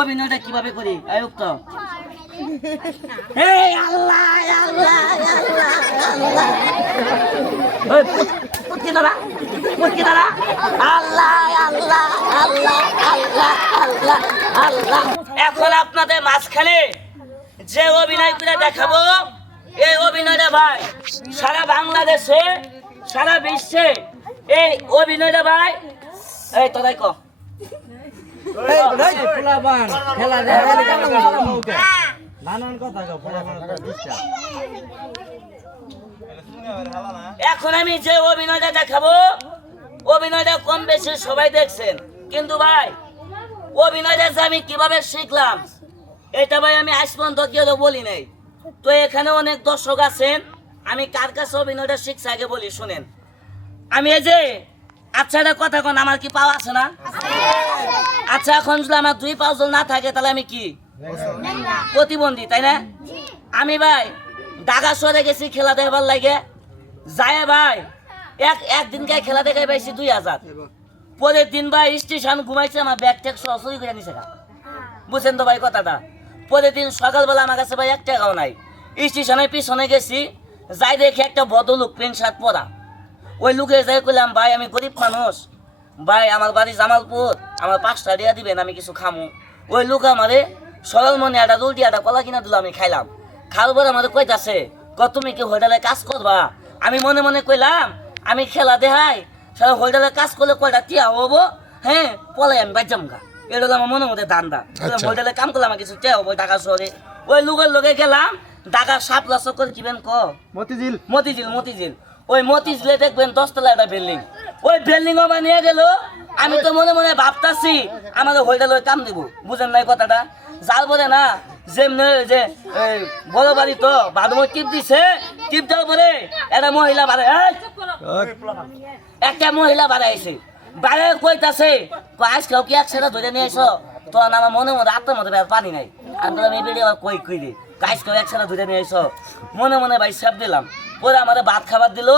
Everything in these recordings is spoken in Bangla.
অভিনয়টা কিভাবে করি আয়ুক্ত এখন আপনাদের মাঝখানে যে অভিনয় করে দেখাবো এই অভিনয়টা ভাই সারা বাংলাদেশে সারা বিশ্বে এই অভিনয়টা ভাই এই তোরাই ক এখন আমি যে অভিনয়টা দেখাবো অভিনয়টা কম বেশি সবাই দেখছেন কিন্তু ভাই অভিনয়টা যে আমি কিভাবে শিখলাম এটা ভাই আমি আজ পর্যন্ত কেউ বলি নাই। তো এখানে অনেক দর্শক আছেন, আমি কার কাছে অভিনয়টা শিখছি আগে বলি শুনেন। আমি এই যে আচ্ছা একটা কথা কোন আমার কি পাওয়া আছে না? আচ্ছা এখন যদি আমার 2 পা না থাকে তাহলে আমি কি প্রতিবন্ধী, তাই না? আমি ভাই ঢাকা শহরে গেছি খেলা দেখবার লাগে যায় ভাই একদিনকে খেলা দেখে পাইছি 2000। পরের দিন ভাই স্টেশন ঘুমাইছে আমার ব্যাগ ট্যাগ সরাসরি করে নিছে। বুঝছেন তো ভাই কথাটা? পরের দিন সকালবেলা আমার কাছে ভাই 1 টাকাও নাই। স্টেশনের পিছনে গেছি, যাই দেখি একটা ভদ্রলোক প্যান্ট শার্ট পরা। ওই লোকে যাই কইলাম ভাই আমি গরিব মানুষ, ভাই আমার বাড়ি জামালপুর, আমার 5 টাকা দিয়া দিবেন আমি কিছু খামু। ওই লোক আমারে সরল মনে একটা রুটি একটা কলা কিনা দিল, আমি খাইলাম। খাওয়ার পরে আমাদের কইতাছে তুমি কি হোটেলে কাজ করবা? আমি মনে মনে কইলাম আমি খেলা দেখাই সারা হোটেলে কাজ করলে কয়টা টিয়া হবো, হ্যাঁ পলাই আমি বাজাম গা। এটা হলো আমার মনের মধ্যে ধান্দা। হোটেলে কাম করলাম কিছু টিয়া হবো ঢাকা শহরে। ওই লোকের লোকে গেলাম ঢাকা 7 লাখ করে কিবেন ক মতিঝিল মতিঝিল মতিঝিল। ওই মতিঝিলে দেখবেন 10 তলা একটা বিল্ডিং, ওই বিল্ডিং আমার নিয়ে গেল। আমি তো মনে মনে ভাবতাছি আমাদের হোটেলে কাম দিব, বুঝেন নাই কথাটা? যার পরে না যেমনি যে বড় বাড়ি তো বাদময় টিপ দিছে, টিপ দেওয়ার পরে একটা মহিলা বাড়ে, একটা মহিলা বাড়াইছে, বাড়ে কইতাছে আজকেও কি একসাথে ধরে নিয়ে আইসো? তখন আমার মনে মধ্যে আত্মার মধ্যে পানি নাই। আমি বললাম এই বেড়ে কই কই রে আজকেও একসাথে ধরে নিয়ে আইসো? মনে মনে ভাই সাপ দিলাম। পরে আমার ভাত খাবার দিল,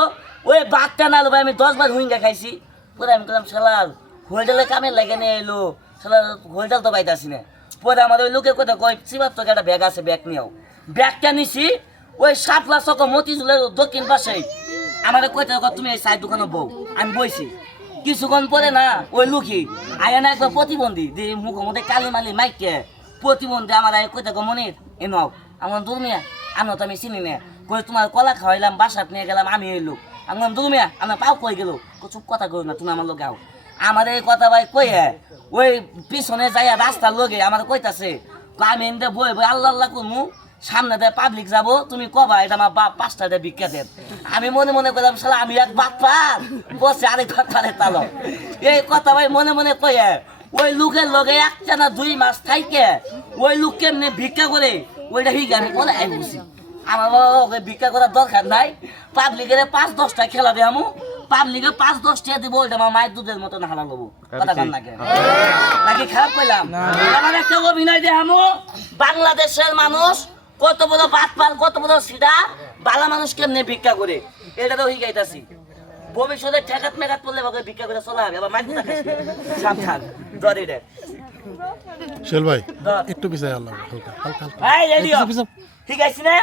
ওই ভাতটা না ভাই আমি 10 বার হুইঙ্গা খাইছি। পরে আমি বললাম শালার হোটেলে কামের লাগে নিয়ে এলো, শালার হোটেল তো পাইতাছি না। পরে আমার ওই লোকে কোথায় কই চিবার তোকে একটা ব্যাগ আছে, ব্যাগ নিয়েও ব্যাগটা নিছি। ওই 7 লাখ মতিঝিলের দক্ষিণ পাশে আমার কইতে তুমি এই চায়ের দোকানে বউ। আমি বইছি, কিছুক্ষণ পরে না ওই লুকি আয় না একবার প্রতিবন্ধী মুখের মধ্যে কালি মালি মাইকে প্রতিবন্ধী আমার আয় কইতে মনির এ নাও আমার দুর্মিয়া আমরা তো আমি চিনি না, কই তোমার কলা খাওয়াইলাম বাসাত নিয়ে গেলাম আমি এই লোক। আমি দুর্মিয়া আপনার পাও কই গেল, চুপ কথা কই না তুমি আমার লোক গাও। আমার এই কথা ভাই কই ওই পিছনে যাইয়া রাস্তার লোকে আমার কইতাছে আমি এনে বই বই আল্লাহ আল্লাহ করমু, সামনে দেয় পাবলিক যাবো, তুমি কবা এটা আমার 5 টাকা ভিক্ষা দেন। আমি মনে মনে করলাম শালা আমি এক বাদ পার বসে আরেক বাদ পারে তালো। এই কথা ভাই মনে মনে কয়ে ওই লোকের লগে 1 না 2 মাস থাইকে ওই লোক কেমনে ভিক্ষা করে ওইটা হিগে আমি বলে আই বুঝি। আমার বাবা ভিক্ষা করার দরকার নাই, পাবলিকের 5-10টা খেলা দেখামু, পাবলিকে 5-10 টাকা দিব, ওইটা আমার মায়ের দুধের মতো না হালা লবো। কথা কান নাকি নাকি খারাপ কইলাম? আমার একটা অভিনয় দেখামু, বাংলাদেশের মানুষ কত বড় বাদ পাল, কত বড় সিধা বালা মানুষ কেমনে ভিক্ষা করে এটা তো হিগাইতাছি। ভবিষ্যতে ঠেকাত মেঘাত পড়লে বাকি ভিক্ষা করে চলা হবে। আবার মাইক সাবধান ধরে রে শেল ভাই একটু পিছায় আল্লাহ হালকা হালকা হালকা এই রেডিও ঠিক আছে না?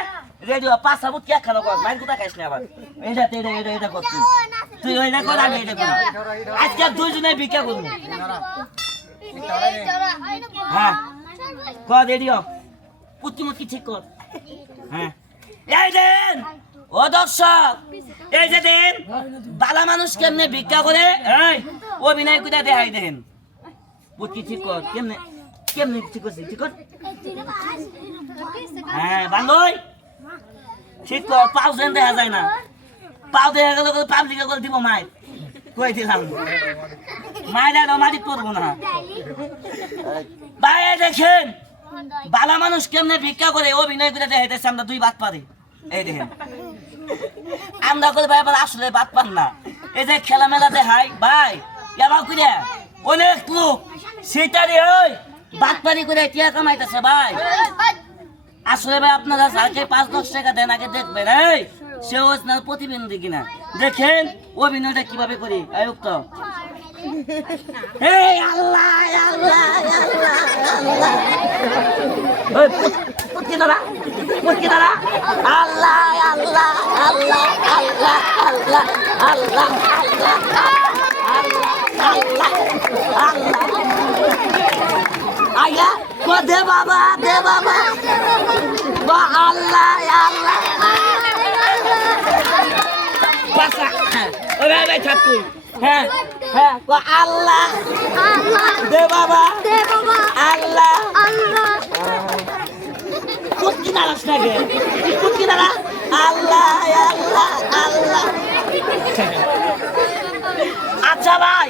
রেডিও পাঁচ সাবুত কি খানো কর মাইক কোথা খাইছ না আবার এটা এটা এটা এটা কর তুই ওইটা কর আমি এটা কর। আজকে দুইজনে ভিক্ষা করব। হ্যাঁ কর রেডিও পুতিমতি ঠিক কর। হ্যাঁ এই দেন ও দর্শক এই যে দেন বালা মানুষ কেমনে ভিক্ষা করে এই অভিনয় কোথা দেখাই দেন পুতি ঠিক কর কেমনে কেমনে ঠিক করছিস ঠিক কর। হ্যাঁ বান্ধব ঠিক কর, পাও যেন দেখা যায় না, পাও দেখা গেল পাবলিকে করে দিব মায়ের কই দিলাম মায়ের মাটি করবো না। ভাই দেখেন বালা মানুষ কেমনে ভিক্ষা করে অভিনয় করে দেখাইতেছে আমরা 2 বাদ পারি। এই দেখেন আমরা করে ভাই আসলে বাদ পান না। এই যে খেলা মেলা দেখাই ভাই এবার করে অনেক লোক সেটারি ওই বাদ পারি করে টিয়া কামাইতেছে ভাই। আসলে ভাই আপনারা যাকে 5-10 টাকা দেন আগে দেখবেন এই সে ওজনার প্রতিবন্ধী কিনা। দেখেন অভিনয়টা কিভাবে করি আয়ুক্ত। এই আল্লাহ আল্লাহ আল্লাহ আল্লাহ ওই পুটকি দাঁড়া আল্লাহ আল্লাহ আল্লাহ আল্লাহ আল্লাহ আল্লাহ আল্লাহ আল্লাহ আল্লাহ আয়া কো দে বাবা বা আল্লাহ আল্লাহ বাসা ওই ভাই ছাড় তুই হ্যাঁ হ্যাঁ কো আল্লাহ দে বাবা আল্লাহ পুটকি দাঁড়াস না গে পুটকি দাঁড়া আল্লাহ আল্লাহ আল্লাহ আচ্ছা ভাই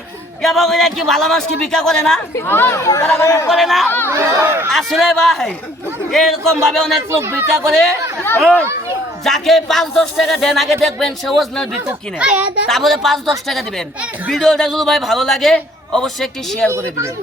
এবং এরা কি ভালো মাছ কি বিক্রি করে না তারা করে না আসলে ভাই এরকম ভাবে অনেক লোক বিক্রি করে যাকে 5-10 টাকা দেন আগে দেখবেন সে ওজনের বিকুক কিনে তারপরে 5-10 টাকা দিবেন ভিডিওটা যদি ভাই ভালো লাগে অবশ্যই একটি শেয়ার করে দিবেন